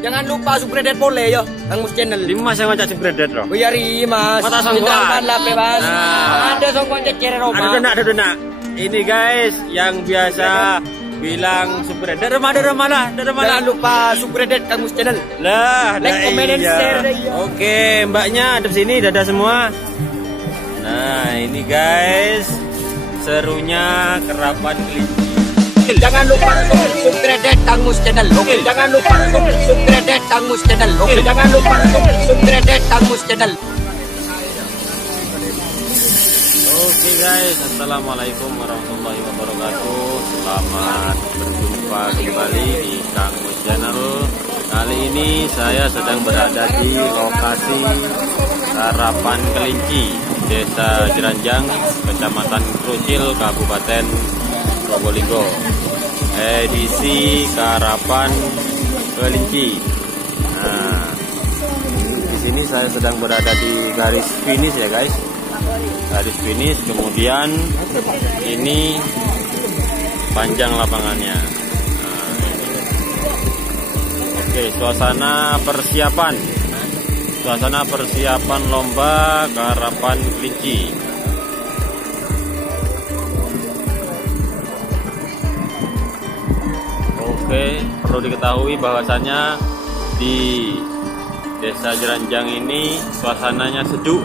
Jangan lupa subscribe boleh ya, Kang Mus channel. Lima saya ngajak subscribe bro. Oh ya Mas. Mata songkuan. Bebas. Ada songkuan cecer Roma. Ada denak. Ini guys yang biasa bilang subscribe. Dari mana? Jangan lupa subscribe Kang Mus channel. Lah, like, comment, dan share deh. Oke, mbaknya ada sini, dadah semua. Nah, ini guys serunya kerapan kelinci. Jangan lupa subscribe Kang Mus channel. Jangan lupa subscribe Kang Mus channel. Jangan lupa subscribe Kang Mus channel. Oke guys, assalamualaikum warahmatullahi wabarakatuh. Selamat berjumpa kembali di Kang Mus channel. Kali ini saya sedang berada di lokasi karapan kelinci, Desa Jeranjang, Kecamatan Krucil, Kabupaten Probolinggo. Edisi karapan kelinci. Nah, di sini saya sedang berada di garis finish ya guys. Garis finish, kemudian ini panjang lapangannya. Nah, oke, suasana persiapan lomba karapan kelinci. Oke, perlu diketahui bahwasannya di Desa Jeranjang ini suasananya sejuk.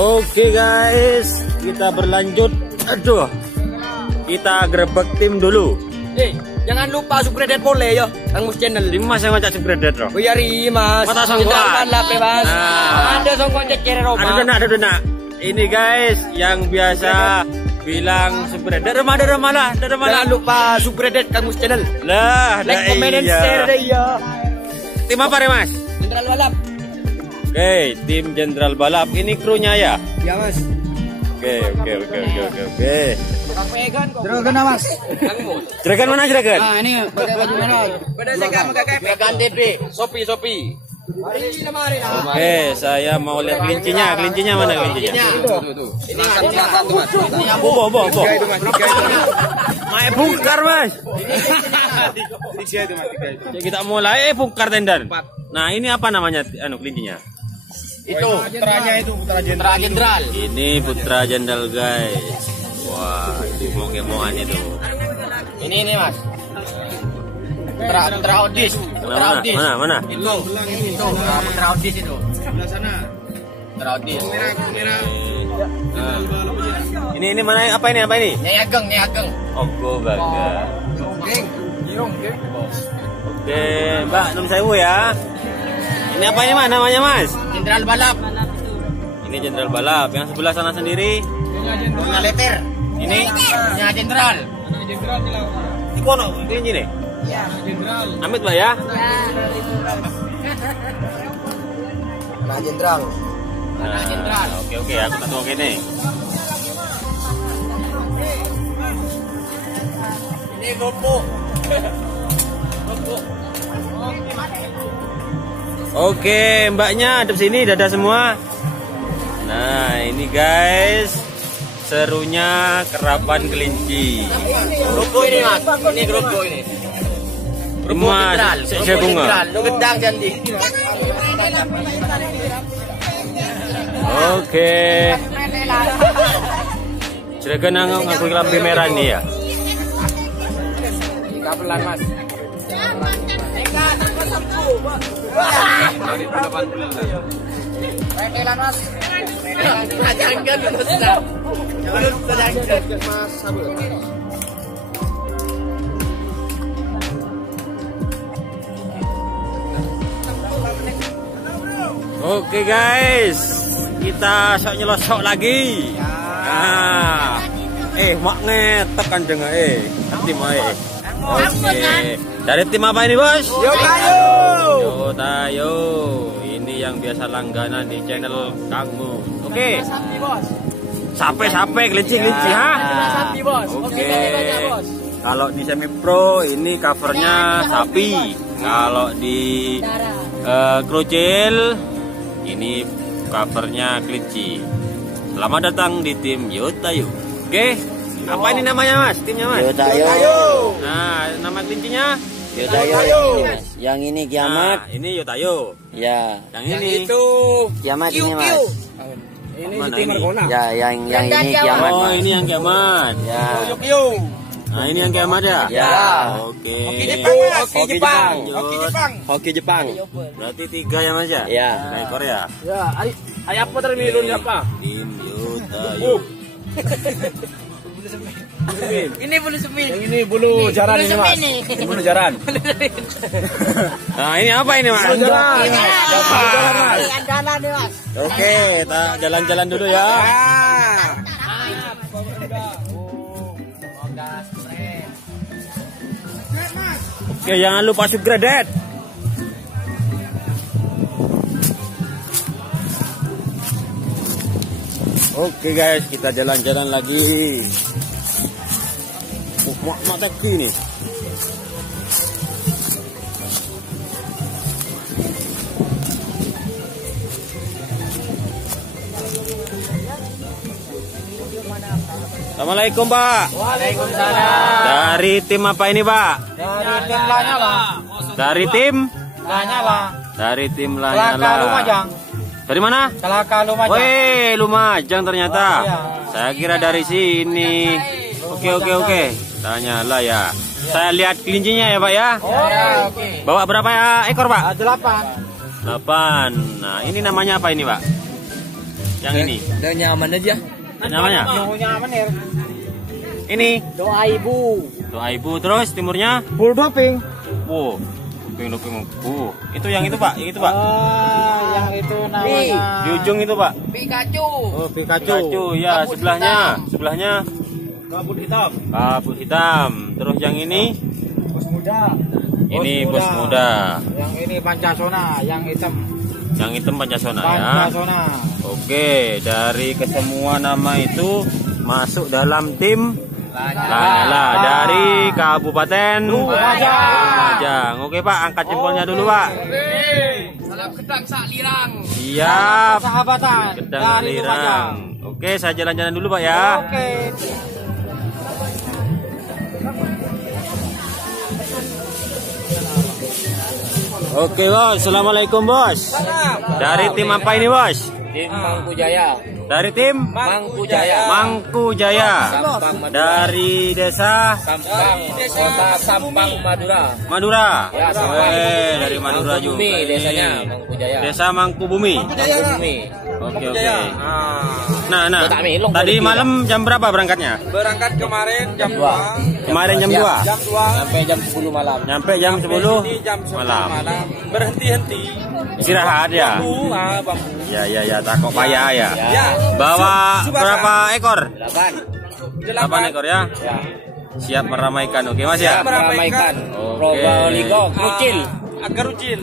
Oke guys, kita berlanjut. Aduh, kita grebek tim dulu. Jangan lupa subscribe boleh ya, Kang Mus channel. Lima saya ngajak subscribe bro. Oh ya Mas. Mata songkuan. Bebas. Ada songkuan cecer Roma. Ada denak. Ini guys yang biasa bilang subscribe. Dari mana? Jangan lupa subscribe Kang Mus channel. Lah, like, comment, dan share deh ya. Tim apa ya Mas? Jenderal Balap. Oke, tim Jenderal Balap. Ini krunya ya? Ya Mas. Oke. Jeragan Mas. Jeragan mana jeragan? Nah, ini pakai baju mana? Beda saya pakai jeragan TV. Sopi. Oke, saya mau lihat kelincinya. Kelincinya mana kelincinya? Tuh. Ini kelihatan tuh Mas. Bobo. Tiga itu Mas. Mae bungkar Mas. Tiga itu Mas. Ya, kita mulai bungkar tendan. Nah, ini apa namanya kelincinya? Itu putra jenderal. Ini putra jenderal guys. Wah, itu mau-kemoan itu. Ini Mas. Putra Odis. Mana? Itu putra Odis itu. Sebelah sana. Putra Odis. Ini mana? Apa ini? Nyai Ageng. Ogo baga. Oke, Mbak, nom sewu ya. Ini apa ini namanya Mas? Jenderal Balap. Ini Jenderal Balap. Yang sebelah sana sendiri? Punya letter. Ini? Punya jenderal. Di kono kelinci nih? Iya. Jenderal. Amit Mbak ya? Nah jenderal. Oke, aku tak tahu gini. Ini gopo. Oke, mbaknya ada sini, dadah semua. Nah, ini guys serunya kerapan kelinci. Grupo ini Mas. Ini grupo ini. Grupo jenderal. Saya bunga. Gedang janji. Oke. Jeragan ngaku lampu merah ini ya. Kapelan Mas. Rekelan Mas. Jangan Mas Sabul. Oke guys, kita sok nyelosok lagi. Nah, mak ngetek kanjeng tim Oke. Dari tim apa ini, Bos? Yotayo. Ini yang biasa langganan di channel Kang Mus. Oke. Sape kelinci ha. Oke. Kalau di semi pro ini covernya sapi. Kalau di krucil ini covernya kelinci. Selamat datang di tim Yotayo. Oke. Apa ini namanya, Mas? Timnya, Mas? Yotayo. Nah, nama kelincinya Yotayo. Yang ini Kiamat. Nah, ini Yotayo. Ya. Yang ini itu Kiamat ini, Mas. ini tim Ya, yang ini Kiamat. Oh, Mas. ini yang Kiamat. Ya. Nah, ini yang Kiamat ya? Ya. Oke. Hoki Jepang. Berarti 3 ya, Mas ya? Ya. Nah, ekor ya? Ya, ayah apa tadi milun apa? Tim Yotayo. ini bulu semin. Yang ini bulu jaran ini, Mas. Ini bulu jaran. Nah, ini apa ini, Mas? Bulu jaran. Jalan nih, Mas. Oke, kita jalan-jalan dulu ya. Oke, jangan lupa subscribe. Oke guys, kita jalan-jalan lagi. Mak teki nih. Assalamualaikum, Pak. Waalaikumsalam. Dari tim apa ini, Pak? Dari tim Lanyala. Dari tim? Lanyala. Dari tim Celaka Lanyala. Lumajang. Dari mana? Celaka Lumajang. Weh, Lumajang ternyata. Oh, iya. Saya kira dari sini. Oke. Lanyala ya. Saya lihat kelincinya ya, Pak ya. Oke. Bawa berapa ya ekor, Pak? 8. 8. Nah, ini namanya apa ini, Pak? Yang ini. Udah nyaman aja. Namanya? Nyaman ya. Ini. Doa ibu. Doa ibu, terus timurnya? Bull doping. Wow. Doping. Itu yang itu, Pak. Yang itu, Pak. Yang itu namanya. Di ujung itu, Pak. Pikachu. Oh, Pikachu, ya, sebelahnya. Kabut hitam. Kabut hitam. Terus yang ini? Bos muda. Ini bos muda. Yang ini Pancasona, yang hitam. Yang hitam Pancasona ya. Pancasona. Oke, dari kesemua nama itu masuk dalam tim Lanyala dari Kabupaten Lumajang. Oke, Pak, angkat jempolnya dulu, Pak. Salam gedang sak lirang. Siap. Sahabatan. Gedang dari lirang. Lumajang. Oke, saya jalan-jalan dulu, Pak ya. Oke. Oke, Bos. Assalamualaikum, Bos. Dari tim apa ini, Bos? Tim Mangku Jaya. Dari tim Mangku Jaya. Mangku Jaya. Dari desa Kota Sampang Madura. Madura. Ya, Sampang. Dari Madura juga. Bumi desanya Mangku Jaya. Desa Mangkubumi. Bumi. Oke. Nah, Tak milong tadi politik, malam jam berapa berangkatnya? Berangkat kemarin jam 2. Kemarin jam 2. Jam 2 sampai jam 10 malam. Nyampe jam 10 jam 10 malam. Berhenti-henti. Istirahat ya. Bambu. Ya, takut payah ya. Ya. Bawa Subasa. berapa ekor? 8. 8 ekor ya. Ya. Siap meramaikan, oke Mas ya? Meramaikan. Oke. Probolinggo, Krucil. Agak rucil.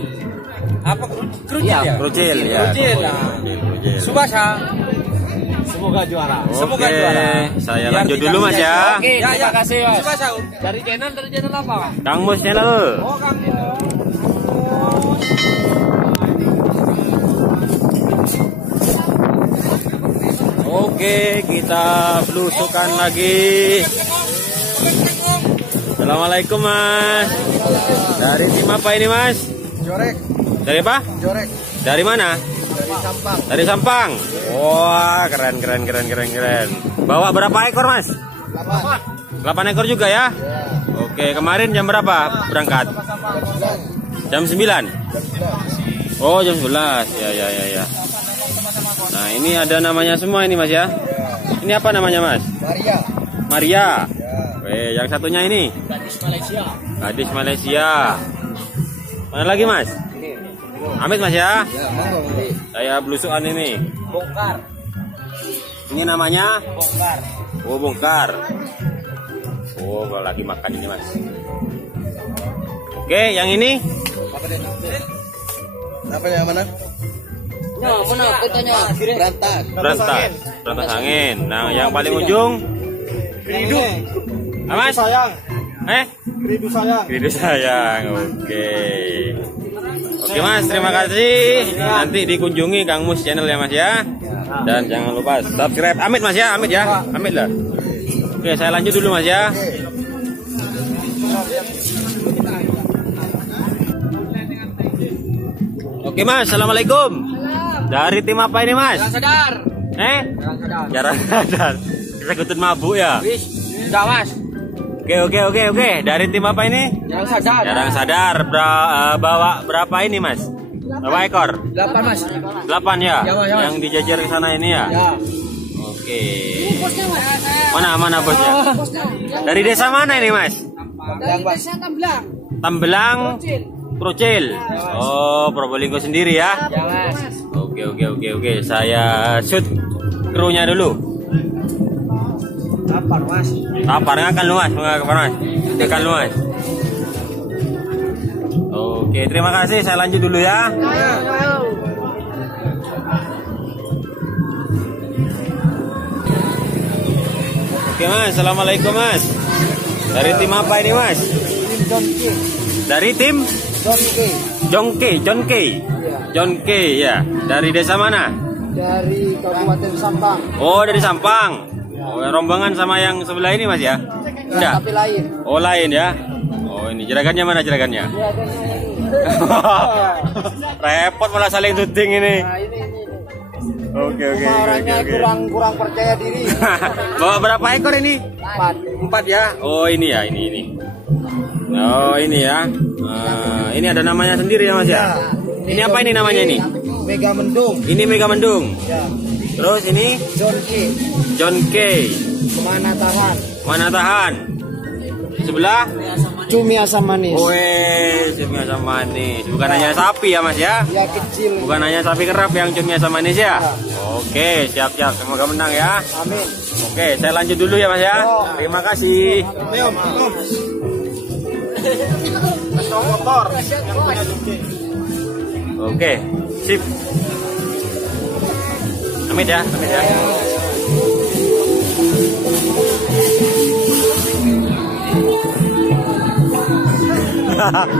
Apa kerucil Iya. ya? Krucil ya. Krucil. Krucil. Subasa. Semoga juara. Semoga Oke, juara. saya Biar lanjut tidak dulu Mas ya. Oke, terima kasih, Mas. Subasa. Dari channel apa, Pak? Kang Mus channel. Oh, Kang. Oke, kita belusukan lagi. Assalamualaikum Mas. Dari tim apa ini Mas? Jorek. Dari apa? Jorek. Dari mana? Dari Sampang. Dari Sampang. Wah, keren. Bawa berapa ekor Mas? 8 ekor juga ya? Oke, kemarin jam berapa berangkat? Jam 9. Oh, jam 11. Ya. Nah, ini ada namanya semua ini Mas ya. Ini apa namanya Mas? Maria. Weh, yang satunya ini? Gadis Malaysia. Mana lagi Mas? Amit Mas ya. Ya, monggo. Saya belusukan ini. Bongkar. Ini namanya Bongkar. oh bongkar. Oh, kalau lagi makan ini Mas. Oke, yang ini Apa yang mana? Mana katanya? Berantak. berantas angin. Nah, yang paling ujung Keridu. Mas. Sayang. Keridu Keridu sayang. sayang. Oke. Oke Mas, terima kasih. Nanti dikunjungi Kang Mus channel ya Mas ya. Dan jangan lupa subscribe. Amit Mas ya, Amit ya. Amit lah. Oke, saya lanjut dulu Mas ya. Oke Mas, assalamualaikum. Dari tim apa ini Mas? Jangan sadar. Jarang sadar. Kesekutan mabuk ya. Wis, sudah Mas. Oke. Dari tim apa ini? Jangan sadar. Jarang sadar. Bawa berapa ini Mas? Berapa ekor? 8 Mas. 8 ya? Ya, Mas. Yang dijajar ke sana ini ya? Ya. Oke. Mana bosnya? Dari desa mana ini Mas? Yang Mas. Tambelang, Krucil. Oh, Probolinggo sendiri ya? Ya Mas. Oke. Saya shoot krunya dulu. Lapar Mas. Tapar ngakan lu Mas, ngakan lu Mas. Oke, terima kasih. Saya lanjut dulu ya. Oke Mas, assalamualaikum Mas. Dari tim apa ini Mas? Dari tim Jongke ya. Dari desa mana? Dari Kabupaten Sampang. Oh, dari Sampang. Oh, rombongan sama yang sebelah ini Mas ya? Enggak. Tapi lain. Oh, lain ya. Oh, ini jeragannya mana jeragannya? Repot malah saling tuding ini. Nah, ini. Oke. Orangnya kurang percaya diri. Bawa berapa ekor ini? 4 ya. Oh, ini ya, ini. Oh, ini ya. Ini ada namanya sendiri ya Mas ya? Ini apa ini namanya ini? Mega Mendung. Ini Mega Mendung. Ya. Terus ini John K. Mana tahan? Sebelah Cumi asam manis. cumi asam manis. Bukan hanya sapi ya Mas ya? Ya kecil. Bukan hanya sapi kerap yang cumi asam manis ya? Oke, siap. Semoga menang ya. Amin. Oke, saya lanjut dulu ya Mas ya. Terima kasih. Motor. Oke, sip. Amit ya.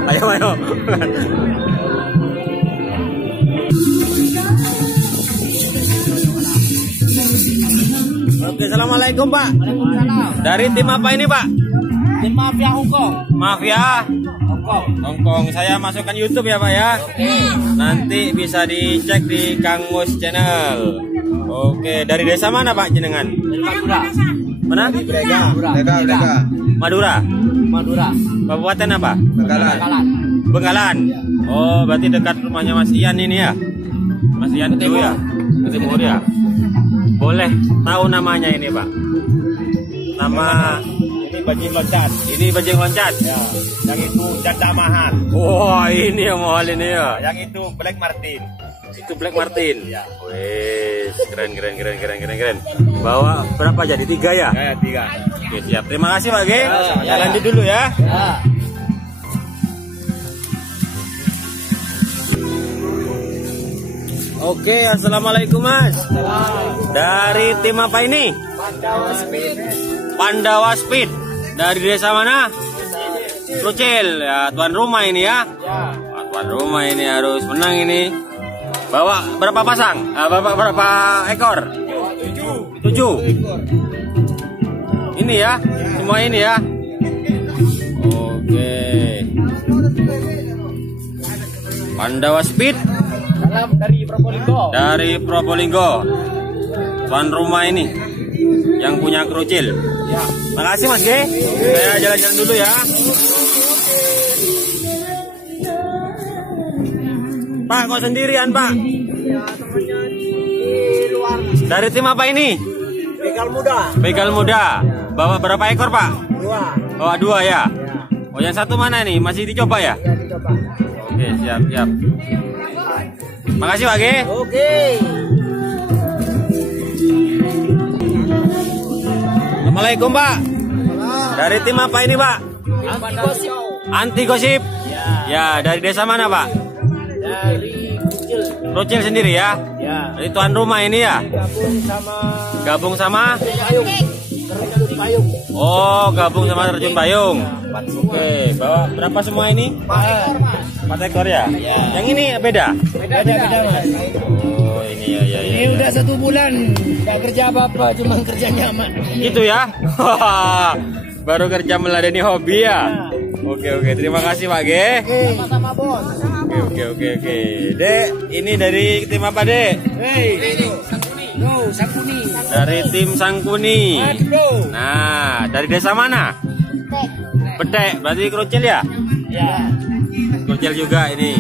Ayo. Oke, assalamualaikum Pak. Dari tim apa ini Pak? Tim Mafia Hongkong. Mafia Hongkong. Saya masukkan YouTube ya Pak ya. Nanti bisa dicek di Kang Mus channel. Oke, dari desa mana Pak jenengan? Dari Madura. Mana? Brega. Madura. Kabupaten apa? Bengkalan. Bengkalan. Oh, berarti dekat rumahnya Mas Ian ini ya? Mas Ian itu ya? Ke timur ya? Boleh tahu namanya ini Pak? Nama Ini bajing loncat. ini bajing loncat. Ya. Yang itu janda mahal. Wah, ini yang mahal ini ya. Yang itu Black Martin. Itu Black Martin. Ya. Wes, keren. Bawa berapa jadi? 3 ya? Ya, 3. Oke, siap. Terima kasih Pak G. Ya. Lanjut dulu ya. Ya. Oke, assalamualaikum Mas. Dari tim apa ini? Pandawa Speed. Dari desa mana? Krucil. Ya, tuan rumah ini ya. Tuan rumah ini harus menang ini. Bawa berapa pasang? Berapa ekor? 7. Ini ya, semua ini ya. Oke. Pandawa Speed dari Probolinggo. Tuan rumah ini yang punya Krucil. Makasih Mas G. Saya jalan-jalan dulu ya. Pak, kok sendirian Pak? Dari tim apa ini? Begal muda. Bawa berapa ekor Pak? 2. Bawa 2 ya. Oh, yang satu mana nih? Masih dicoba ya? Oke, siap. Makasih Pak Ge. Oke. Assalamualaikum Pak. Dari tim apa ini Pak? Anti gosip. Ya, dari desa mana Pak? Dari Kucil. Rucil sendiri ya? Ya. Dari tuan rumah ini ya? Gabung sama? Terjun payung. Oh, gabung sama terjun payung. Oke, bawa berapa semua ini? 4 ekor ya? Yang ini beda? Beda Mas. Oh, ini ya. Ini udah 1 bulan nggak kerja apa-apa, cuma kerja nyaman. Gitu ya? Baru kerja meladeni hobi ya? Oke, terima kasih Pak Ge. Sama-sama bos. Oke. Dek, ini dari tim apa Dek? Sangkuni. Dari tim Sangkuni. Aduh. Nah, dari desa mana? Petek, berarti Krucil ya? Ya. Krucil juga ini.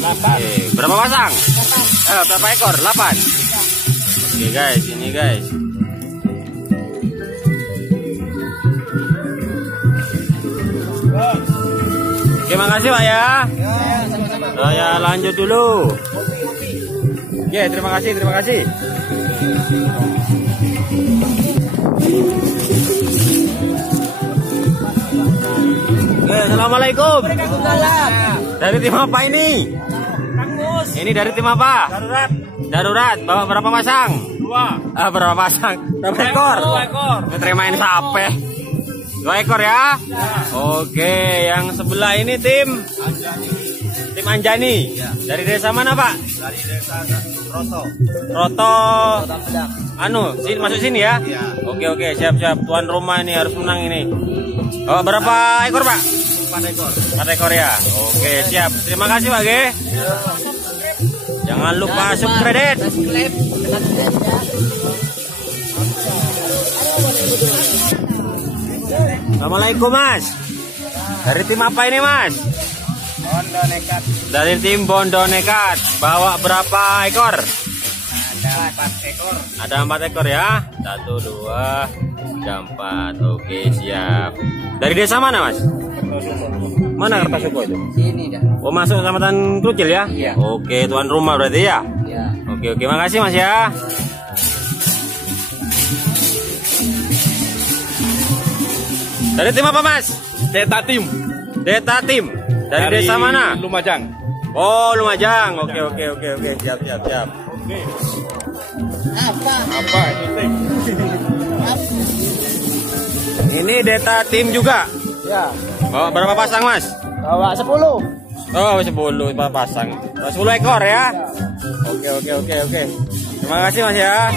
Oke, berapa pasang? Berapa ekor? 8. Oke guys, ini guys. Oke, makasih Pak ya. Saya lanjut dulu. Oke, terima kasih. Assalamualaikum. Dari tim apa ini? Ini dari tim apa? Darurat. Bawa berapa pasang? 2. Berapa pasang? Berapa ekor? 2 ekor. Terimain sape. 2 ekor ya? Oke, yang sebelah ini tim Anjani. Dari desa mana Pak? Dari desa Roto. Sini masuk sini ya? Oke, siap. Tuan rumah ini harus menang ini. Oh, berapa ekor Pak? 4 ekor ya? Oke, siap. Terima kasih Pak Ge. Jangan lupa subscribe. Assalamualaikum Mas. Dari tim apa ini Mas? Bondo Nekat. Dari tim Bondo Nekat. Bawa berapa ekor? Ada 4 ekor. Ada 4 ekor ya? 1, 2, 4. Oke, siap. Dari desa mana Mas? Mana Kertasuko itu? Sini dah. Oh, masuk Kecamatan Krucil ya? Iya. Oke, tuan rumah berarti ya? Ya. Oke, makasih Mas ya. Dari tim apa Mas? Deta Tim. Deta Tim. Dari desa mana? Lumajang. Oh, Lumajang. Oke. Siap. Apa itu tim? Ini Deta Tim juga. Ya. Bawa berapa pasang Mas? Bawa 10. Oh, 10 pasang. 10 ekor ya? Oke. Terima kasih Mas ya.